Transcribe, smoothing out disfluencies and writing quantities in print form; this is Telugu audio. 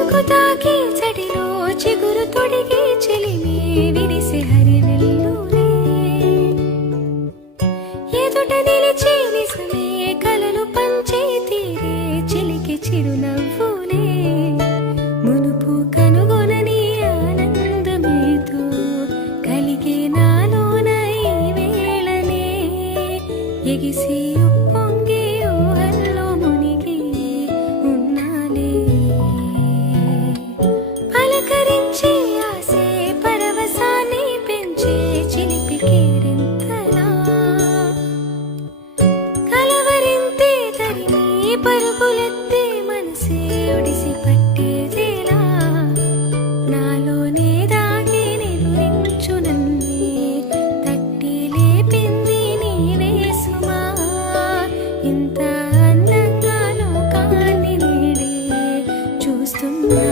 చినుకు తాకి చడిలో చిగురు తొడిగి చెలిమి విరిసే హరివెల్లులే ఎదుట నిలిచి నిజమే కలలు పంచే తీరే చిలికి చిరునవ్వులే మునుపు కనుగొనని ఆనందమేతో కలిగే నాలోన ఈ వేళనే ఎగిసి ఉప్పొంగి ఊహల్లో మునిగి ఉన్నాలే పలకరించే ఆసే పరవశాన్ని పెంచే చిలిపి కేరింతలా కలవరింతే తరిమి పరుగులెత్తే మనసే ఒడిసి పట్టేదేలా నాలోనే దాగి నిలురించు నన్నే తట్టి లేపింది నీవే సుమా ఇంత అందంగా లోకాన్ని నేడే చూస్తున్నా